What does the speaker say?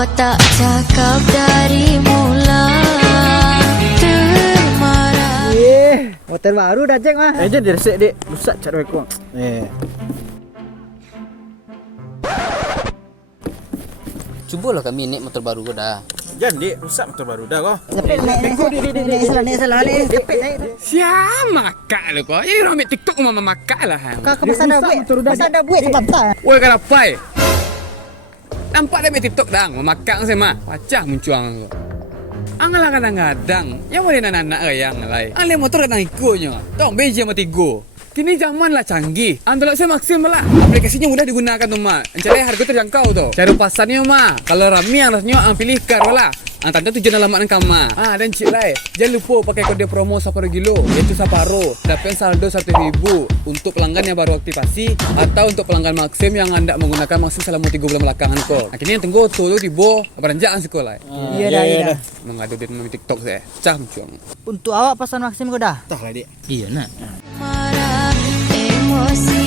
Kau tak cakap dari mula. Termarah. Motor baru dah Jack mah. Jen dia resek dik. Rusak cat aku. Cubalah kami naik motor baru kau dah. Jan dik, rusak motor baru dah kau. Cepet naik salah ni. Cepet naik. Siapa makak lu kau? Jadi orang ambil TikTok mama makak lah. Kau pasal dah buat. Pasal dah buat sebab tak. Woi karapai. Nampak dia ambil TikTok dah, memakak saya mah. Pacah muncuang tu. Anglah kadang-kadang, yang boleh anak-anak yang lain. Anglah motor kadang ikutnya. Tong beja mati go. Kini zaman lah canggih. Antolak saya maksimal lah. Aplikasinya mudah digunakan tu mak. Mencari harga terjangkau tu. Cara pasarnya mak. Kalau rami yang rasanya pilih car lah. Tanda tujuan alamat engkau mak. Dan cik lai. Jangan lupa pakai kode promo Saparo Gilo. Iaitu Saparo. Dapat saldo 1,000 untuk pelanggan yang baru aktivasi atau untuk pelanggan Maxim yang anda menggunakan Maxim selama 3 bulan belakangan kau. Kini yang tunggu tu tiba beranjak sekolah. Iya dah. Mengadu dia melalui TikTok saya. Cam cuang. Untuk awak pasal Maxim kau dah. Tah lah dik. Iya nak. Marah emosi